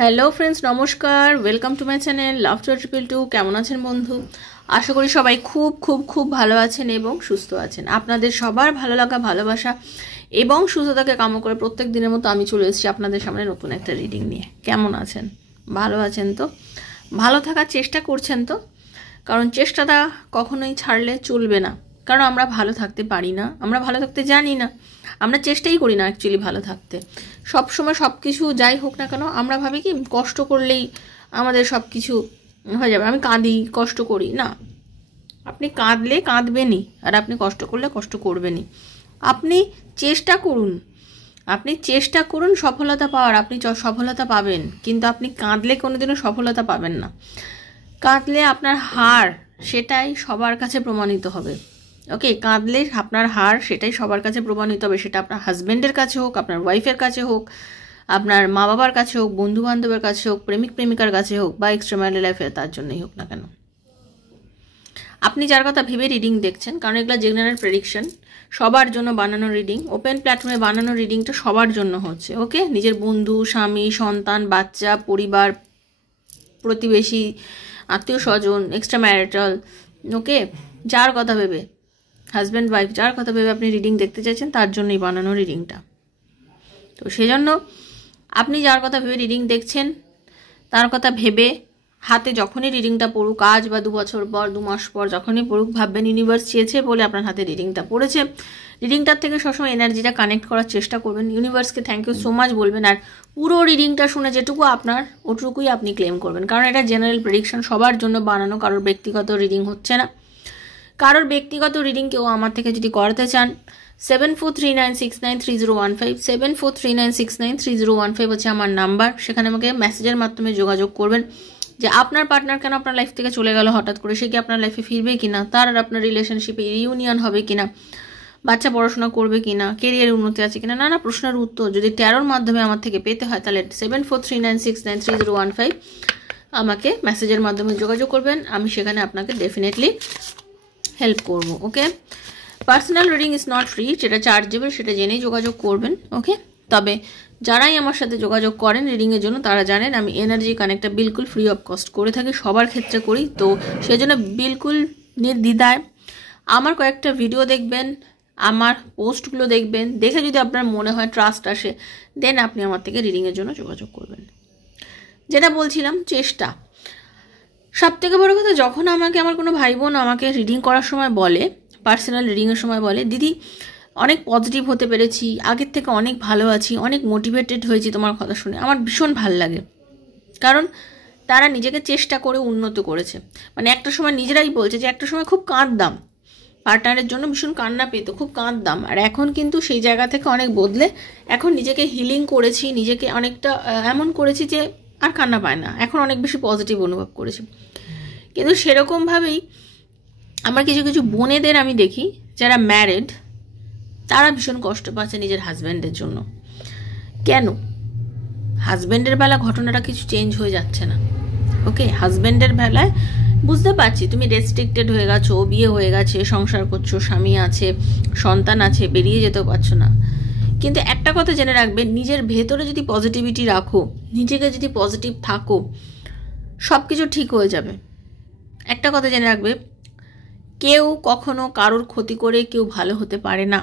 Hello friends, নমস্কার। Welcome to my channel love to triple two. কেমন আছেন বন্ধু? আশা করি সবাই খুব খুব খুব ভালো আছেন এবং সুস্থ আছেন। আপনাদের সবার ভালো লাগা, ভালোবাসা এবং সুস্থতাকে কামনা করে প্রত্যেক দিনের মতো আমি চলে এসেছি আপনাদের সামনে নতুন একটা রিডিং নিয়ে। কেমন আছেন? ভালো আছেন তো? ভালো থাকার চেষ্টা করছেন তো? কারণ চেষ্টাটা কখনোই ছাড়লে চলবে না। কারণ আমরা ভালো থাকতে পারি না, আমরা ভালো থাকতে জানি না, আমরা চেষ্টাই করি না অ্যাকচুয়ালি ভালো থাকতে। সব সময় সব কিছু যাই হোক না কেন আমরা ভাবি কি কষ্ট করলেই আমাদের সব কিছু হয়ে যাবে। আমি কাঁদি, কষ্ট করি না। আপনি কাঁদলে কাঁদবেনই, আর আপনি কষ্ট করলে কষ্ট করবেনই। আপনি চেষ্টা করুন, আপনি চেষ্টা করুন সফলতা পাওয়ার, আপনি সফলতা পাবেন। কিন্তু আপনি কাঁদলে কোনোদিনও সফলতা পাবেন না। কাঁদলে আপনার হার সেটাই সবার কাছে প্রমাণিত হবে। ওকে, কাঁদলে আপনার হার সেটাই সবার কাছে প্রমাণিত হবে। সেটা আপনার হাজব্যান্ডের কাছে হোক, আপনার ওয়াইফের কাছে হোক, আপনার মা বাবার কাছে হোক, বন্ধু বান্ধবের কাছে হোক, প্রেমিক প্রেমিকার কাছে হোক, বা এক্সট্রা ম্যারিটাল লাইফে তার জন্যই হোক না কেন। আপনি যার কথা ভেবে রিডিং দেখছেন, কারণ এগুলো জেনারেল প্রেডিকশন, সবার জন্য বানানো রিডিং, ওপেন প্ল্যাটফর্মে বানানো রিডিংটা সবার জন্য হচ্ছে। ওকে, নিজের বন্ধু, স্বামী, সন্তান, বাচ্চা, পরিবার, প্রতিবেশী, আত্মীয় স্বজন, এক্সট্রা ম্যারিটাল, ওকে, যার কথা ভেবে, হাজব্যান্ড ওয়াইফ, যার কথা ভেবে আপনি রিডিং দেখতে চাইছেন তার জন্যই বানানো রিডিংটা। তো সেজন্য আপনি যার কথা ভেবে রিডিং দেখছেন তার কথা ভেবে হাতে যখনই রিডিংটা পড়ুক, আজ বা 2 বছর পর, 2 মাস পর যখনই পড়ুক, ভাববেন ইউনিভার্স চেয়েছে বলে আপনার হাতে রিডিংটা পড়েছে। রিডিংটার থেকে সবসময় এনার্জিটা কানেক্ট করার চেষ্টা করবেন, ইউনিভার্সকে থ্যাংক ইউ সো মাচ বলবেন, আর পুরো রিডিংটা শুনে যেটুকু আপনার ওটুকুই আপনি ক্লেম করবেন। কারণ এটা জেনারেল প্রেডিকশন, সবার জন্য বানানো, কারোর ব্যক্তিগত রিডিং হচ্ছে না। কারোর ব্যক্তিগত রিডিং কেউ আমার থেকে যদি করাতে চান, 7439693015, 7439693015 হচ্ছে আমার নাম্বার। সেখানে আমাকে মেসেজের মাধ্যমে যোগাযোগ করবেন যে আপনার পার্টনার কেন আপনার লাইফ থেকে চলে গেল হঠাৎ করে, সে কি আপনার লাইফে ফিরবে কিনা, তার আর আপনার রিলেশনশিপে রিউনিয়ন হবে কিনা, বাচ্চা পড়াশোনা করবে কিনা, কেরিয়ারের উন্নতি আছে কিনা, নানা প্রশ্নের উত্তর যদি ট্যারোর মাধ্যমে আমার থেকে পেতে হয় তাহলে 7439693015 আমাকে মেসেজের মাধ্যমে যোগাযোগ করবেন। আমি সেখানে আপনাকে ডেফিনেটলি হেল্প করবো। Okay, personal reading is not free, যেটা চার্জেবল সেটা জেনেই যোগাযোগ করবেন। ওকে, তবে যারাই আমার সাথে যোগাযোগ করেন রিডিংয়ের জন্য তারা জানেন আমি এনার্জি কানেক্টটা বিলকুল ফ্রি অফ কস্ট করে থাকি, সবার ক্ষেত্রে করি। তো সেজন্য বিলকুল নির্দ্বিধায় আমার কয়েকটা ভিডিও দেখবেন, আমার পোস্টগুলো দেখবেন, দেখে যদি আপনার মনে হয় ট্রাস্ট আসে, দেন আপনি আমার থেকে রিডিংয়ের জন্য যোগাযোগ করবেন। যেটা বলছিলাম, চেষ্টা সব থেকে বড় কথা। যখন আমাকে আমার কোনো ভাই বোন আমাকে রিডিং করার সময় বলে, পার্সোনাল রিডিংয়ের সময় বলে, দিদি অনেক পজিটিভ হতে পেরেছি, আগের থেকে অনেক ভালো আছি, অনেক মোটিভেটেড হয়েছি তোমার কথা শুনে, আমার ভীষণ ভাল লাগে। কারণ তারা নিজেকে চেষ্টা করে উন্নত করেছে। মানে একটা সময় নিজেরাই বলছে যে একটা সময় খুব কাঁদতাম, পার্টনারের জন্য ভীষণ কান্না পেতো, খুব কাঁদতাম, আর এখন কিন্তু সেই জায়গা থেকে অনেক বদলে এখন নিজেকে হিলিং করেছি, নিজেকে অনেকটা এমন করেছি যে আর কান্না পায় না, এখন অনেক বেশি পজিটিভ অনুভব করেছি। কিন্তু সেরকমভাবেই আমার কিছু কিছু বোনেদের আমি দেখি যারা ম্যারিড, তারা ভীষণ কষ্ট পাচ্ছে নিজের হাজব্যান্ডের জন্য। কেন? হাজব্যান্ডের বেলা ঘটনাটা কিছু চেঞ্জ হয়ে যাচ্ছে না। ওকে, হাজব্যান্ডের বেলায় বুঝতে পারছি তুমি রেস্ট্রিক্টেড হয়ে গেছো, বিয়ে হয়ে গেছে, সংসার করছো, স্বামী আছে, সন্তান আছে, বেরিয়ে যেতেও পারছো না। কিন্তু একটা কথা জেনে রাখবে, নিজের ভেতরে যদি পজিটিভিটি রাখো, নিজেকে যদি পজিটিভ থাকো, সব কিছু ঠিক হয়ে যাবে। একটা কথা জেনে রাখবে, কেউ কখনো কারোর ক্ষতি করে কেউ ভালো হতে পারে না।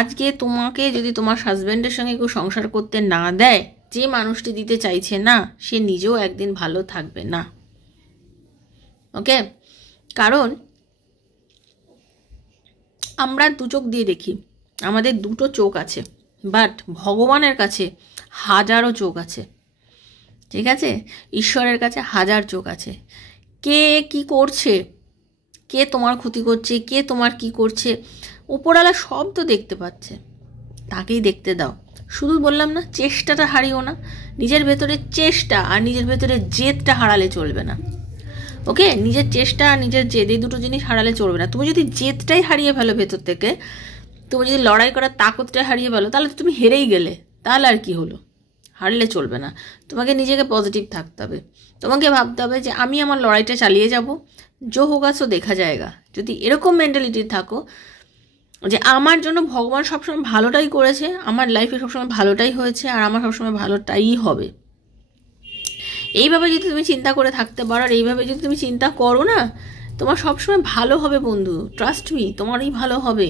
আজকে তোমাকে যদি তোমার হাজব্যান্ডের সঙ্গে কেউ সংসার করতে না দেয়, যে মানুষটি দিতে চাইছে না সে নিজেও একদিন ভালো থাকবে না। ওকে, কারণ আমরা 2 চোখ দিয়ে দেখি, আমাদের 2টো চোখ আছে, বাট ভগবানের কাছে হাজারো চোখ আছে। ঠিক আছে, ঈশ্বরের কাছে 1000 চোখ আছে। কে কি করছে, কে তোমার ক্ষতি করছে, কে তোমার কি করছে, উপরওয়ালা সব তো দেখতে পাচ্ছে, তাকেই দেখতে দাও। শুধু বললাম না, চেষ্টাটা হারিও না। নিজের ভেতরে চেষ্টা আর নিজের ভেতরে জেদটা হারালে চলবে না। ওকে, নিজের চেষ্টা আর নিজের জেদ, এই দুটো জিনিস হারালে চলবে না। তুমি যদি জেদটাই হারিয়ে ফেলো ভেতর থেকে, তুমি যদি লড়াই করার তাকতটাই হারিয়ে ফেলো, তাহলে তো তুমি হেরেই গেলে। তাহলে আর কি হলো? হারলে চলবে না। তোমাকে নিজেকে পজিটিভ থাকতে হবে। তোমাকে ভাবতে হবে যে আমি আমার লড়াইটা চালিয়ে যাব, যো হোগা সো দেখা যায়গা। যদি এরকম মেন্টালিটি থাকো যে আমার জন্য ভগবান সবসময় ভালোটাই করেছে, আমার লাইফে সবসময় ভালোটাই হয়েছে, আর আমার সবসময় ভালোটাই হবে, এইভাবে যদি তুমি চিন্তা করে থাকতে পারো, আর এইভাবে যদি তুমি চিন্তা করো না, তোমার সবসময় ভালো হবে বন্ধু, ট্রাস্ট মি, তোমারই ভালো হবে,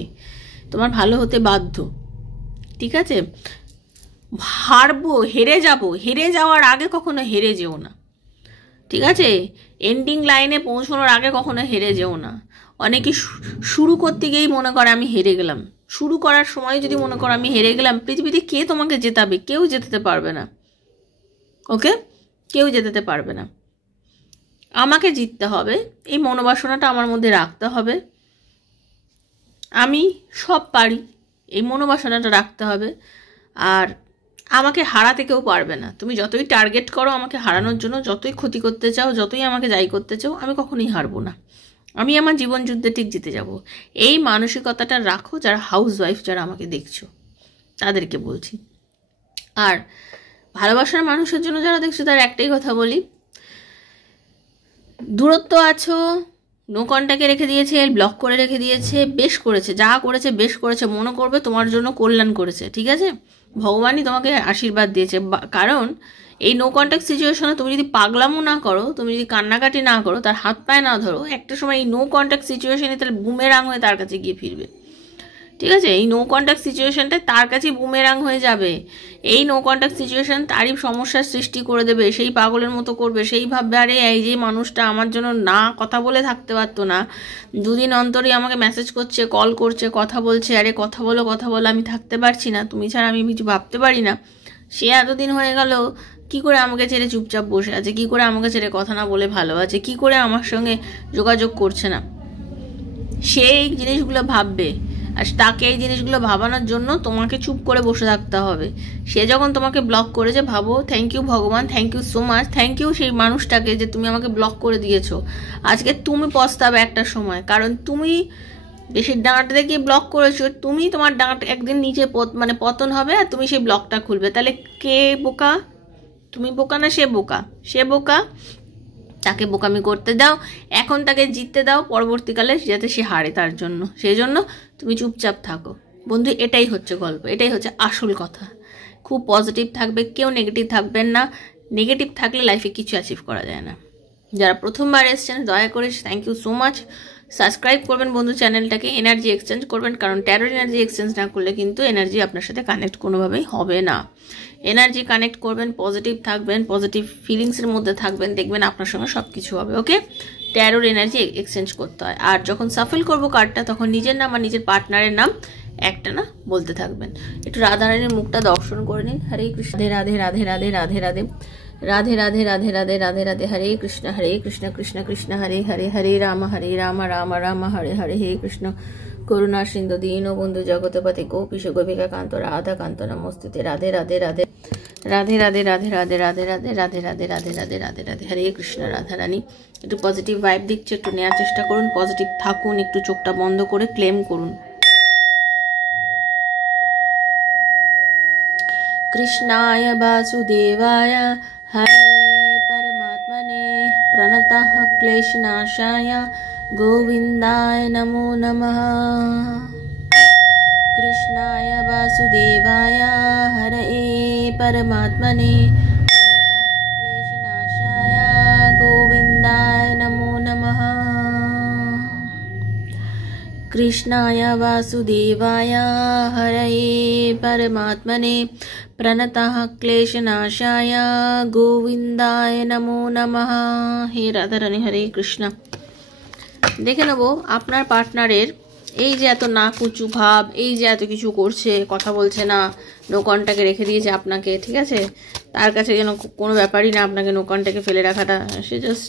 তোমার ভালো হতে বাধ্য। ঠিক আছে? হারবো, হেরে যাব, হেরে যাওয়ার আগে কখনো হেরে যেও না। ঠিক আছে? এন্ডিং লাইনে পৌঁছানোর আগে কখনো হেরে যেও না। অনেকে শুরু করতে গিয়েই মনে করে আমি হেরে গেলাম। শুরু করার সময় যদি মনে করো আমি হেরে গেলাম, পৃথিবীতে কে তোমাকে জেতাবে? কেউ জেতাতে পারবে না। ওকে? কেউ জেতাতে পারবে না। আমাকে জিততে হবে, এই মনোবাসনাটা আমার মধ্যে রাখতে হবে। আমি সব পারি, এই মনোবাসনাটা রাখতে হবে। আর আমাকে হারাতে কেউ পারবে না। তুমি যতই টার্গেট করো আমাকে হারানোর জন্য, যতই ক্ষতি করতে চাও, যতই আমাকে যাই করতে চাও, আমি কখনোই হারবো না। আমি আমার জীবন যুদ্ধে ঠিক জিতে যাব। এই মানসিকতাটা রাখো যারা হাউস ওয়াইফ, যারা আমাকে দেখছো তাদেরকে বলছি। আর ভালোবাসার মানুষের জন্য যারা দেখছো তার একটাই কথা বলি, দূরত্ব আছো, নো কন্ট্যাক্টে রেখে দিয়েছে, ব্লক করে রেখে দিয়েছে, বেশ করেছে, যা করেছে বেশ করেছে, মনে করবে তোমার জন্য কল্যাণ করেছে। ঠিক আছে? ভগবানই তোমাকে আশীর্বাদ দিয়েছে। কারণ এই নো কন্ট্যাক্ট সিচুয়েশনে তুমি যদি পাগলামো না করো, তুমি যদি কান্নাকাটি না করো, তার হাত পায়ে না ধরো, একটা সময় এই নো কন্ট্যাক্ট সিচুয়েশনে তাহলে বুমেরাং হয়ে তার কাছে গিয়ে ফিরবে। ঠিক আছে? এই নো কন্ট্যাক্ট সিচুয়েশনটায় তার কাছে বুমেরাং হয়ে যাবে। এই নো কন্ট্যাক্ট সিচুয়েশন তারই সমস্যার সৃষ্টি করে দেবে, সেই পাগলের মতো করবে, সেই ভাববে আরে এই যে মানুষটা আমার জন্য না কথা বলে থাকতে পারতো না, দুদিন অন্তরই আমাকে মেসেজ করছে, কল করছে, কথা বলছে, আরে কথা বলো, আমি থাকতে পারছি না, তুমি ছাড়া আমি কিছু ভাবতে পারি না। সে এতদিন হয়ে গেল কি করে আমাকে ছেড়ে চুপচাপ বসে আছে, কি করে আমাকে ছেড়ে কথা না বলে ভালো আছে, কি করে আমার সঙ্গে যোগাযোগ করছে না, সে এই জিনিসগুলো ভাববে। আর তাকে এই জিনিসগুলো ভাবানোর জন্য তোমাকে চুপ করে বসে থাকতে হবে। সে যখন তোমাকে ব্লক করেছে, ভাবো থ্যাংক ইউ ভগবান, thank you so much, thank you সেই মানুষটাকে যে তুমি আমাকে ব্লক করে দিয়েছো। আজকে তুমি পস্তাবে একটা সময়, কারণ তুমি বেশি ডাঁট দেখিয়ে ব্লক করেছো। তুমি, তোমার ডাঁট একদিন নিচে পতন হবে, আর তুমি সেই ব্লকটা খুলবে। তাহলে কে বোকা? তুমি বোকা না সে বোকা? সে বোকা, তাকে বোকামি করতে দাও, এখন তাকে জিততে দাও, পরবর্তীকালে যাতে সে হারে তার জন্য। সেই জন্য তুমি চুপচাপ থাকো বন্ধু। এটাই হচ্ছে গল্প, এটাই হচ্ছে আসল কথা। খুব পজিটিভ থাকবে, কেউ নেগেটিভ থাকবেন না। নেগেটিভ থাকলে লাইফে কিছু অ্যাচিভ করা যায় না। যারা প্রথমবার এসছেন দয়া করে thank you so much, subscribe করবেন বন্ধু চ্যানেলটাকে, এনার্জি এক্সচেঞ্জ করবেন, কারণ ট্যারোর এনার্জি এক্সচেঞ্জ না করলে কিন্তু এনার্জি আপনার সাথে কানেক্ট কোনোভাবেই হবে না। এনার্জি কানেক্ট করবেন, পজিটিভ থাকবেন, পজিটিভ ফিলিংসের মধ্যে থাকবেন, দেখবেন আপনার সঙ্গে সব কিছু হবে। ওকে? ট্যারোর এনার্জি এক্সচেঞ্জ করতে হয়। আর যখন সাফল করবো কার্ডটা, তখন নিজের নাম আর নিজের পার্টনারের নাম একটা না বলতে থাকবেন। একটু রাধারানীর মুখটা দর্শন করে নিন। হরে কৃষ্ণ, রাধে রাধে রাধে রাধে রাধে রাধে রাধে রাধে রাধে রাধে রাধে হরে কৃষ্ণ কৃষ্ণ কৃষ্ণ হরে হরে, হরে রাম রাম রাম হরে হরে, হে কৃষ্ণ করুণা সিন্ধু দীনবন্ধু জগৎপতি গোপীশ গোপিকা কান্ত রাধা কান্ত নমস্তুতে। রাধে রাধে রাধে রাধে রাধে রাধে রাধে রাধে রাধে রাধে রাধে রাধে রাধে রাধে রাধে হরে কৃষ্ণ। রাধা রানী একটু পজিটিভ ভাইব দিচ্ছে, একটু নেওয়ার চেষ্টা করুন, পজিটিভ থাকুন, একটু চোখটা বন্ধ করে ক্লেম করুন। কৃষ্ণায় বাসুদেবায় হরে परमात्मने प्रणतः क्लेशनाशाय गोविन्दाय नमो नमः। कृष्णाय वासुदेवाय हरये परमात्मने प्रणतः क्लेशनाशाय गोविन्दाय नमो नमः। कृष्णाय वासुदेवाय हरये परमात्मने प्रणतः क्लेशनाशाय गोविन्दाय नमो नमः। हे राधा रानी हरे कृष्ण। দেখে নেব আপনার পার্টনারের এই যে এত না কুচু ভাব, এই যে এত কিছু করছে, কথা বলছে না, নো কন্ট্যাক্টে রেখে দিয়েছে আপনাকে। ঠিক আছে? তার কাছে যেন কোনো ব্যাপারই না আপনাকে নো কন্ট্যাক্টে ফেলে রাখাটা, সে জাস্ট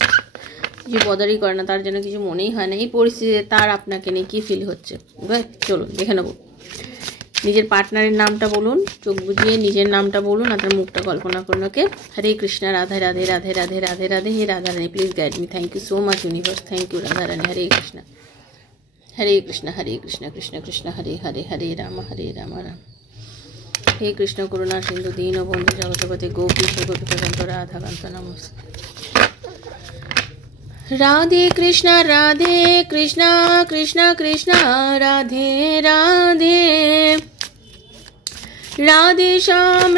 কিছু বদারই করে না, তার জন্য কিছু মনেই হয় না। এই পরিস্থিতিতে তার আপনাকে নিয়ে কী ফিল হচ্ছে, চলুন দেখে নেব। নিজের পার্টনারের নামটা বলুন, চোখ বুঝিয়ে নিজের নামটা বলুন, আর তার মুখটা কল্পনা করুন। ওকে? হরে কৃষ্ণ, রাধে রাধে রাধে রাধে রাধে রাধে। হে Radha Rani please guide me. Thank you so much universe, thank you Radha Rani. Hare Krishna Krishna Krishna Krishna Hare Hare, Hare Ram Ram. হে কৃষ্ণ করুণা সিন্ধু দীনবন্ধু জগৎপতি গোপীশ গোপিকাকান্ত রাধা কান্ত নমস্তে। রাধে কৃষ্ণ কৃষ্ণ কৃষ্ণ রাধে রাধে, রাধে শ্যাম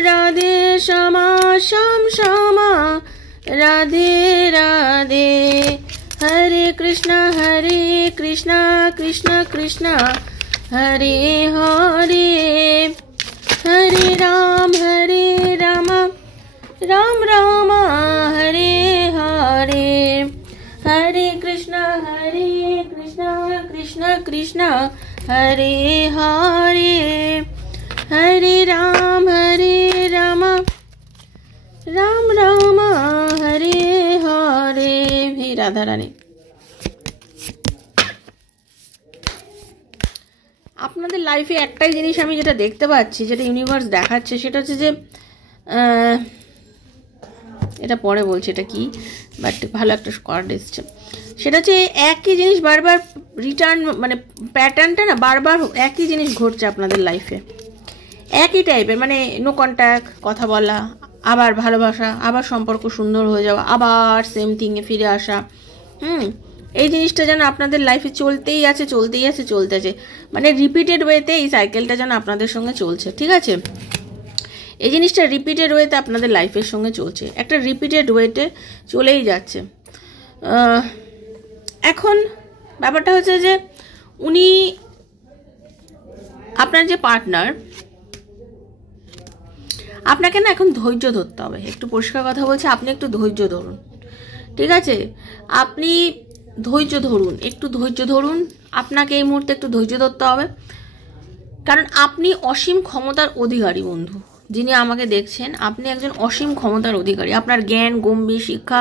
শ্যাম শ্যামা, রাধে রাধে। হরে কৃষ্ণ কৃষ্ণ কৃষ্ণ হরে হরে, হরে রাম রাম রাম হরে হরে, হরে কৃষ্ণ কৃষ্ণ কৃষ্ণ হরে হরে, হরে রাম রাম রাম হরে হরে। হে রাধা রানী, আপনাদের লাইফে একটাই জিনিস আমি যেটা দেখতে পাচ্ছি, যেটা ইউনিভার্স দেখাচ্ছে, সেটা হচ্ছে যে এটা পরে বলছি এটা কি, বাট ভালো একটা কার্ড এসছে। সেটা হচ্ছে একই জিনিস বারবার রিটার্ন, মানে প্যাটার্নটা না বারবার একই জিনিস ঘটছে আপনাদের লাইফে, একই টাইপের, মানে নো কন্ট্যাক্ট, কথা বলা, আবার ভালোবাসা, আবার সম্পর্ক সুন্দর হয়ে যাওয়া, আবার সেম থিংয়ে ফিরে আসা। এই জিনিসটা যেন আপনাদের লাইফে চলতেই আছে, মানে রিপিটেড ওয়েতে এই সাইকেলটা যেন আপনাদের সঙ্গে চলছে, ঠিক আছে? এই জিনিসটা রিপিটেড ওয়েতে আপনাদের লাইফের সঙ্গে চলছে, একটা রিপিটেড ওয়েতে চলেই যাচ্ছে। এখন ব্যাপারটা হচ্ছে যে উনি, আপনার যে পার্টনার, আপনাকে না এখন ধৈর্য ধরতে হবে। একটু পরিষ্কার কথা বলছে, আপনি একটু ধৈর্য ধরুন, ঠিক আছে? আপনি ধৈর্য ধরুন, একটু ধৈর্য ধরুন। আপনাকে এই মুহূর্তে একটু ধৈর্য ধরতে হবে, কারণ আপনি অসীম ক্ষমতার অধিকারী বন্ধু। যিনি আমাকে দেখছেন, আপনি একজন অসীম ক্ষমতার অধিকারী। আপনার জ্ঞান, গম্ভীর শিক্ষা,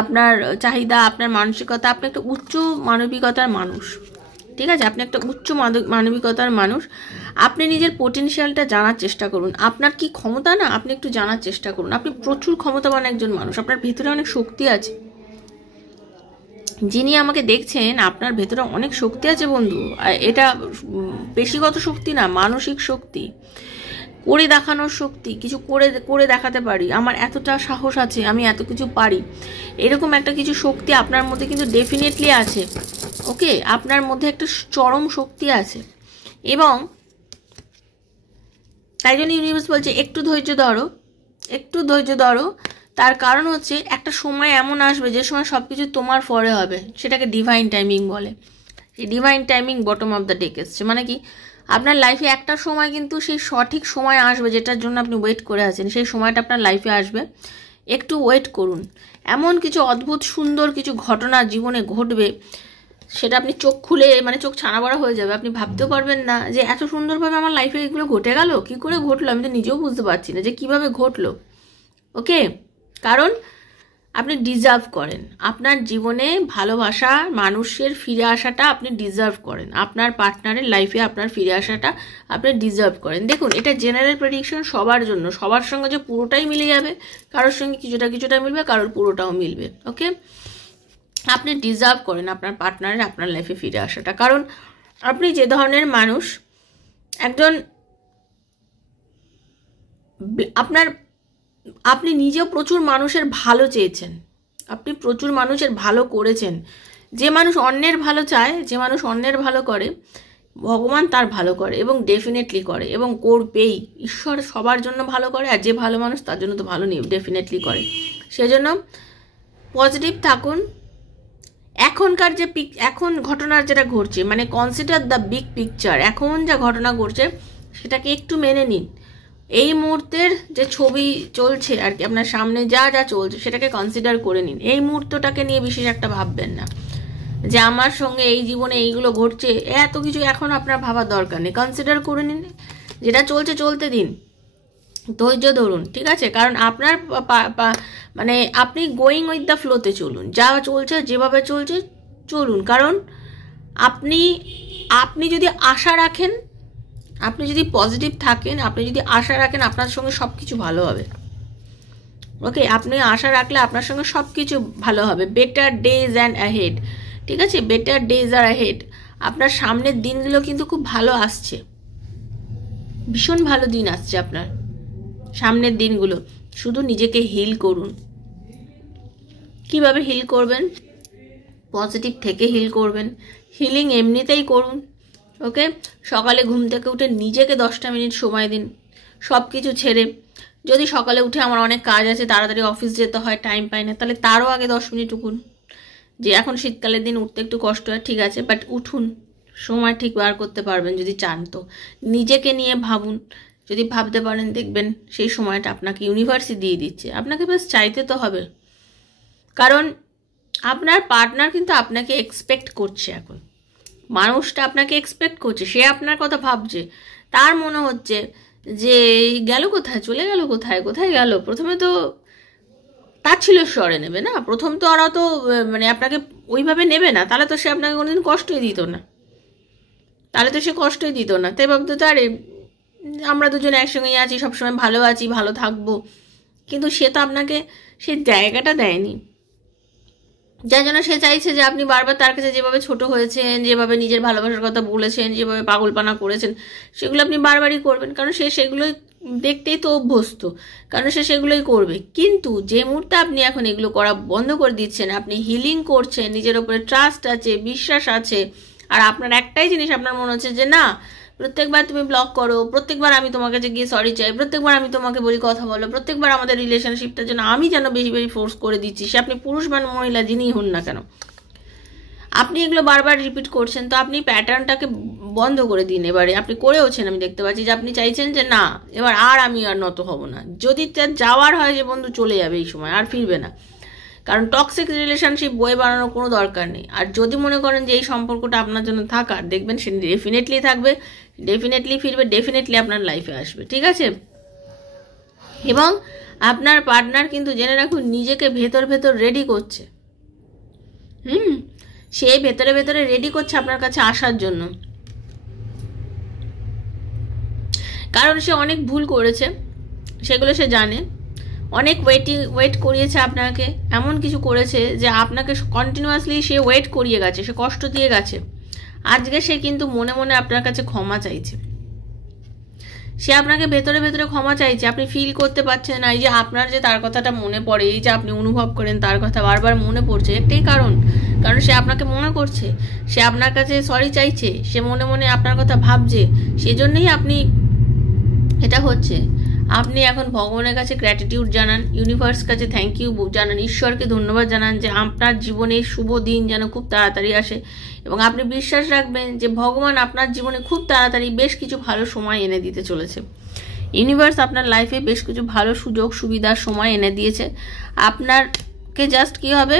আপনার চাহিদা, আপনার মানসিকতা, আপনি একটা উচ্চ মানবিকতার মানুষ, ঠিক আছে? আপনি একটা উচ্চ মানবিকতার মানুষ। আপনি নিজের পোটেনশিয়ালটা জানার চেষ্টা করুন। আপনার কি ক্ষমতা না, আপনি একটু জানার চেষ্টা করুন। আপনি প্রচুর ক্ষমতাবান একজন মানুষ, আপনার ভেতরে অনেক শক্তি আছে। যিনি আমাকে দেখছেন, আপনার ভেতরে অনেক শক্তি আছে বন্ধু। এটা পেশিগত শক্তি না, মানসিক শক্তি, করে দেখানোর শক্তি, কিছু করে দেখাতে পারি, আমার এতটা সাহস আছে, আমি এত কিছু পারি, এরকম একটা কিছু শক্তি আপনার মধ্যে কিন্তু ডেফিনেটলি আছে। ওকে, আপনার মধ্যে একটা চরম শক্তি আছে, এবং তাই জন্য ইউনিভার্স বলছে একটু ধৈর্য ধরো। তার কারণ হচ্ছে একটা সময় এমন আসবে যে সময় সব কিছু তোমার ফরে হবে, সেটাকে ডিভাইন টাইমিং বলে। এই divine timing bottom of the deck এসছে, মানে কি আপনার লাইফে একটা সময় কিন্তু সেই সঠিক সময় আসবে যেটার জন্য আপনি ওয়েট করে আছেন, সেই সময়টা আপনার লাইফে আসবে। একটু ওয়েট করুন। এমন কিছু অদ্ভুত সুন্দর কিছু ঘটনা জীবনে ঘটবে, সেটা আপনি চোখ খুলে, মানে চোখ ছানা বড়া হয়ে যাবে। আপনি ভাবতেও পারবেন না যে এত সুন্দরভাবে আমার লাইফে এগুলো ঘটে গেল, কি করে ঘটলো, আমি তো নিজেও বুঝতে পারছি না যে কিভাবে ঘটলো। ওকে, কারণ আপনি ডিজার্ভ করেন। আপনার জীবনে ভালোবাসা, মানুষের ফিরে আসাটা আপনি ডিজার্ভ করেন। আপনার পার্টনারের লাইফে আপনার ফিরে আসাটা আপনি ডিজার্ভ করেন। দেখুন, এটা জেনারেল প্রেডিকশন সবার জন্য, সবার সঙ্গে যে পুরোটাই মিলে যাবে, কারোর সঙ্গে কিছুটা মিলবে, কারোর পুরোটাও মিলবে। ওকে, আপনি ডিজার্ভ করেন আপনার পার্টনারের আপনার লাইফে ফিরে আসাটা, কারণ আপনি যে ধরনের মানুষ, একজন আপনি নিজেও প্রচুর মানুষের ভালো চেয়েছেন, আপনি প্রচুর মানুষের ভালো করেছেন। যে মানুষ অন্যের ভালো চায়, যে মানুষ অন্যের ভালো করে, ভগবান তার ভালো করে, এবং ডেফিনেটলি করে, এবং করবেই। ঈশ্বর সবার জন্য ভালো করে, আর যে ভালো মানুষ তার জন্য তো ভালো ডেফিনেটলি করে। সেজন্য পজিটিভ থাকুন। এখনকার যে এখন ঘটনার যেটা ঘটছে, মানে কনসিডার দ্য বিগ পিকচার, এখন যা ঘটনা ঘটছে সেটাকে একটু মেনে নিন। এই মুহূর্তের যে ছবি চলছে আর কি, আপনার সামনে যা চলছে সেটাকে কনসিডার করে নিন। এই মুহূর্তটাকে নিয়ে বিশেষ একটা ভাববেন না যে আমার সঙ্গে এই জীবনে এইগুলো ঘটছে, এত কিছু এখন আপনার ভাবার দরকার নেই। কনসিডার করে নিন, যেটা চলছে চলতে দিন, ধৈর্য ধরুন, ঠিক আছে? কারণ আপনার মানে আপনি গোয়িং উইথ দ্য ফ্লোতে চলুন, যা চলছে যেভাবে চলছে চলুন। কারণ আপনি যদি আশা রাখেন, আপনি যদি পজিটিভ থাকেন, আপনি যদি আশা রাখেন, আপনার সঙ্গে সব কিছু ভালো হবে। ওকে, আপনি আশা রাখলে আপনার সঙ্গে সব কিছু ভালো হবে। বেটার ডেজ অ্যান্ড অ্যাহেড, ঠিক আছে? বেটার ডেজ আর অ্যাহেড। আপনার সামনের দিনগুলো কিন্তু খুব ভালো আসছে, ভীষণ ভালো দিন আসছে আপনার সামনের দিনগুলো। শুধু নিজেকে হিল করুন। কিভাবে হিল করবেন? পজিটিভ থেকে হিল করবেন। হিলিং এমনিতেই করুন। ওকে, সকালে ঘুম থেকে উঠে নিজেকে 10টা মিনিট সময় দিন, সব কিছু ছেড়ে যদি সকালে উঠে আমার অনেক কাজ আছে, তাড়াতাড়ি অফিস যেতে হয়, টাইম পাই না, তাহলে তারও আগে 10 মিনিট উঠুন। যে এখন শীতকালের দিন উঠতে একটু কষ্ট হয়, ঠিক আছে, বাট উঠুন, সময় ঠিক বার করতে পারবেন যদি চান। তো নিজেকে নিয়ে ভাবুন, যদি ভাবতে পারেন দেখবেন সেই সময়টা আপনাকে ইউনিভার্সই দিয়ে দিচ্ছে। আপনাকে বাস চাইতে তো হবে, কারণ আপনার পার্টনার কিন্তু আপনাকে এক্সপেক্ট করছে। এখন মানুষটা আপনাকে এক্সপেক্ট করছে, সে আপনার কথা ভাবছে, তার মনে হচ্ছে যে গেল কোথায়, চলে গেল কোথায়, কোথায় গেল। প্রথমে তো তার ছিল স্বরে নেবে না, প্রথম তো ওরা তো মানে আপনাকে ওইভাবে নেবে না, তাহলে তো সে আপনাকে কোনোদিন কষ্টই দিত না, তাহলে তো সে কষ্টই দিত না। তাই ভাবতো তো আরে আমরা দুজনে একসঙ্গেই আছি, সবসময় ভালো আছি, ভালো থাকবো, কিন্তু সে তো আপনাকে সেই জায়গাটা দেয়নি। যার জন্য সে চাইছে যে আপনি বারবার তার কাছে যেভাবে ছোট হয়েছেন, যেভাবে নিজের ভালোবাসার কথা বলেছেন, যেভাবে পাগলপানা করেছেন, সেগুলো আপনি বারবারই করবেন, কারণ সে সেগুলোই দেখতেই তো অভ্যস্ত, কারণ সে সেগুলোই করবে। কিন্তু যে মুহূর্তে আপনি এখন এগুলো করা বন্ধ করে দিচ্ছেন, আপনি হিলিং করছেন, নিজের উপরে ট্রাস্ট আছে, বিশ্বাস আছে, আর আপনার একটাই জিনিস আপনার মনে হচ্ছে যে না, প্রত্যেকবার তুমি ব্লক করো, প্রত্যেকবার আমি তোমার কাছে গিয়ে সরি চাই, প্রত্যেকবার আমি তোমাকে বলি কথা বলো, প্রত্যেকবার আমাদের রিলেশনশিপটার জন্য আমি যেন বেশি বেশি ফোর্স করে দিচ্ছি, সে আপনি পুরুষ বা মহিলা যিনিই হন না কেন, আপনি এগুলো বারবার রিপিট করছেন। তো আপনি প্যাটার্নটাকে বন্ধ করে দিন। এবারে আপনি করেওছেন, আমি দেখতে পাচ্ছি যে আপনি চাইছেন যে না, এবার আমি আর নত হব না। যদি তার যাওয়ার হয় যে বন্ধু চলে যাবে এই সময়, আর ফিরবে না, কারণ টক্সিক রিলেশনশিপ বয়ে বানানোর কোনো দরকার নেই। আর যদি মনে করেন যে এই সম্পর্কটা আপনার জন্য থাকার, দেখবেন সে ডেফিনেটলি থাকবে, ডেফিনেটলি ফিরবে, ডেফিনেটলি আপনার লাইফে আসবে, ঠিক আছে। এবং আপনার পার্টনার কিন্তু জেনে রাখুন নিজেকে ভেতর ভেতর রেডি করছে, সে ভেতরে ভেতরে রেডি করছে আপনার কাছে আসার জন্য, কারণ সে অনেক ভুল করেছে, সেগুলো সে জানে। অনেক ওয়েট করিয়েছে আপনাকে, এমন কিছু করেছে যে আপনাকে কন্টিনিউয়াসলি সে ওয়েট করিয়ে গেছে, সে কষ্ট দিয়ে গেছে। আজকে সে কিন্তু মনে মনে আপনার কাছে ক্ষমা চাইছে, সে আপনাকে ভেতরে ভেতরে ক্ষমা চাইছে। আপনি ফিল করতে পারছেন না, এই যে আপনার যে তার কথাটা মনে পড়ে, এই যে আপনি অনুভব করেন তার কথা বারবার মনে পড়ছে, একটাই কারণ সে আপনাকে মনে করছে, সে আপনার কাছে সরি চাইছে, সে মনে মনে আপনার কথা ভাবছে, সেজন্যই আপনি এটা হচ্ছে। আপনি এখন ভগবানের কাছে গ্র্যাটিটিউড জানান, ইউনিভার্স কাছে থ্যাংক ইউ জানান, ঈশ্বরকে ধন্যবাদ জানান যে আপনার জীবনে শুভ দিন যেন খুব তাড়াতাড়ি আসে, এবং আপনি বিশ্বাস রাখবেন যে ভগবান আপনার জীবনে খুব তাড়াতাড়ি বেশ কিছু ভালো সময় এনে দিতে চলেছে। ইউনিভার্স আপনার লাইফে বেশ কিছু ভালো সুযোগ সুবিধার সময় এনে দিয়েছে। আপনাকে জাস্ট কী হবে,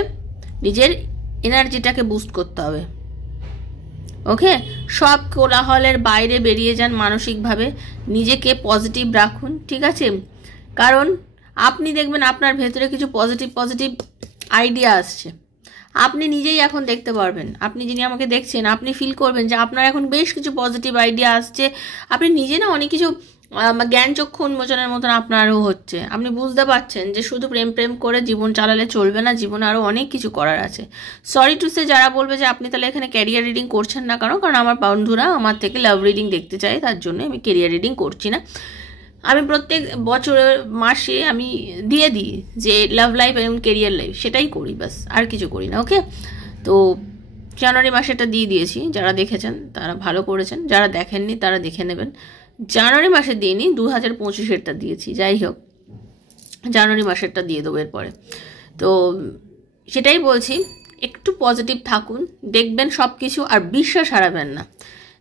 নিজের এনার্জিটাকে বুস্ট করতে হবে। ওকে, সব কোলাহলের বাইরে বেরিয়ে যান, মানসিকভাবে নিজেকে পজিটিভ রাখুন, ঠিক আছে। কারণ আপনি দেখবেন আপনার ভেতরে কিছু পজিটিভ আইডিয়া আসছে, আপনি নিজেই এখন দেখতে পারবেন। আপনি যিনি আমাকে দেখছেন, আপনি ফিল করবেন যে আপনার এখন বেশ কিছু পজিটিভ আইডিয়া আসছে। আপনি নিজে না অনেক কিছু জ্ঞান চক্ষু উন্মোচনের মতন আপনারও হচ্ছে। আপনি বুঝতে পারছেন যে শুধু প্রেম করে জীবন চালালে চলবে না, জীবনে আরও অনেক কিছু করার আছে। সরি টু সে যারা বলবে যে আপনি তাহলে এখানে ক্যারিয়ার রিডিং করছেন না, কারণ আমার বন্ধুরা আমার থেকে লাভ রিডিং দেখতে চায়, তার জন্য আমি ক্যারিয়ার রিডিং করছি না। আমি প্রত্যেক বছরের মাসে আমি দিয়ে দিই যে লাভ লাইফ এবং কেরিয়ার লাইফ, সেটাই করি, বাস আর কিছু করি না। ওকে, তো জানুয়ারি মাসেটা দিয়ে দিয়েছি, যারা দেখেছেন তারা ভালো করেছেন, যারা দেখেননি তারা দেখে নেবেন। জানুয়ারি মাসে দিইনি, 2025-এরটা দিয়েছি, যাই হোক জানুয়ারি মাসেরটা দিয়ে দেবো এরপরে। তো সেটাই বলছি, একটু পজিটিভ থাকুন, দেখবেন সব কিছু। আর বিশ্বাস হারাবেন না,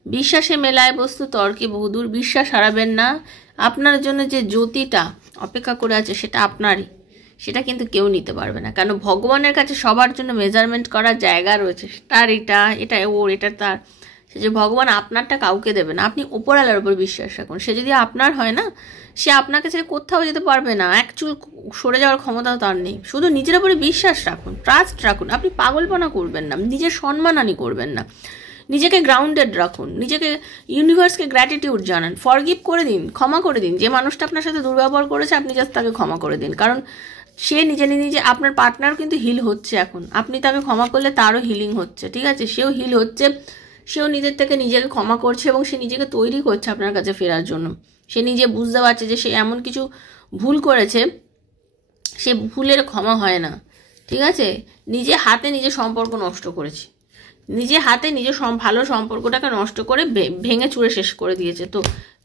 বিশ্বাসে মেলায় বস্তু তর্কে বহুদূর। বিশ্বাস হারাবেন না, আপনার জন্য যে জ্যোতিটা অপেক্ষা করে আছে সেটা আপনারই, সেটা কিন্তু কেউ নিতে পারবে না, কারণ ভগবানের কাছে সবার জন্য মেজারমেন্ট করার জায়গা রয়েছে। তার এটা ওর, এটা তার, সে যে ভগবান আপনারটা কাউকে দেবে না। আপনি ওপরওয়ালার উপর বিশ্বাস রাখুন, সে যদি আপনার হয় না, সে আপনাকে ছেড়ে কোথাও যেতে পারবে না, এক চুল সরে যাওয়ার ক্ষমতাও তার নেই। শুধু নিজের উপরে বিশ্বাস রাখুন, ট্রাস্ট রাখুন, আপনি পাগলপনা করবেন না, নিজের সম্মানহানি করবেন না, নিজেকে গ্রাউন্ডেড রাখুন, নিজেকে ইউনিভার্সকে গ্র্যাটিটিউড জানান, ফরগিভ করে দিন, ক্ষমা করে দিন। যে মানুষটা আপনার সাথে দুর্ব্যবহার করেছে আপনি জাস্ট তাকে ক্ষমা করে দিন, কারণ সে নিজে আপনার পার্টনার কিন্তু হিল হচ্ছে এখন। আপনি তাকে ক্ষমা করলে তারও হিলিং হচ্ছে, ঠিক আছে, সেও হিল হচ্ছে, সেও নিজের থেকে নিজেকে ক্ষমা করছে এবং সে নিজেকে তৈরি করছে আপনার কাছে ফেরার জন্য। সে নিজে বুঝতে পারছে যে সে এমন কিছু ভুল করেছে, সে ভুলের ক্ষমা হয় না, ঠিক আছে। নিজে হাতে নিজে সম্পর্ক নষ্ট করেছে, নিজে হাতে নিজে ভালো সম্পর্কটাকে নষ্ট করে ভেঙে চুরে শেষ করে দিয়েছে। তো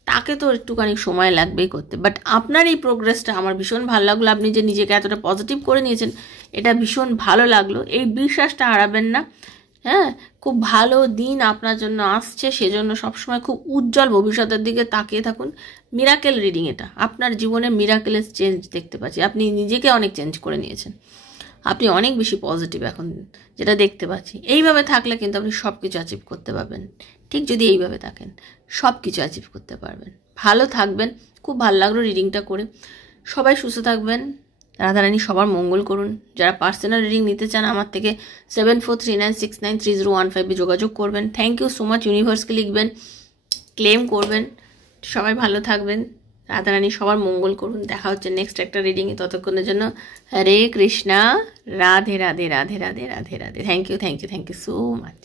তাকে তো একটুখানি সময় লাগবেই করতে। বাট আপনার এই প্রোগ্রেসটা আমার ভীষণ ভালো লাগলো। আপনি যে নিজেকে এতটা পজিটিভ করে নিয়েছেন, এটা ভীষণ ভালো লাগলো। এই বিশ্বাসটা হারাবেন না। হ্যাঁ, খুব ভালো দিন আপনার জন্য আসছে, সেজন্য সবসময় খুব উজ্জ্বল ভবিষ্যতের দিকে তাকিয়ে থাকুন। মিরাকেল রিডিং এটা, আপনার জীবনে মিরাকেলের চেঞ্জ দেখতে পাচ্ছি। আপনি নিজেকে অনেক চেঞ্জ করে নিয়েছেন, আপনি অনেক বেশি পজিটিভ এখন, যেটা দেখতে পাচ্ছি। এইভাবে থাকলে কিন্তু আপনি সব কিছু অ্যাচিভ করতে পারবেন। ঠিক যদি এইভাবে থাকেন, সব কিছু অ্যাচিভ করতে পারবেন। ভালো থাকবেন। খুব ভালো লাগলো রিডিংটা করে। সবাই সুস্থ থাকবেন। রাধারানী সবার মঙ্গল করুন। যারা পার্সোনাল রিডিং নিতে চান আমার থেকে 7439693015 যোগাযোগ করবেন। Thank you so much. ইউনিভার্সকে লিখবেন, ক্লেম করবেন। সবাই ভালো থাকবেন। রাধারানী সবার মঙ্গল করুন। দেখা হচ্ছে নেক্সট একটা রিডিংয়ে। ততক্ষণের জন্য Hare Krishna, Radhe Radhe Radhe Radhe Radhe Radhe. Thank you so much.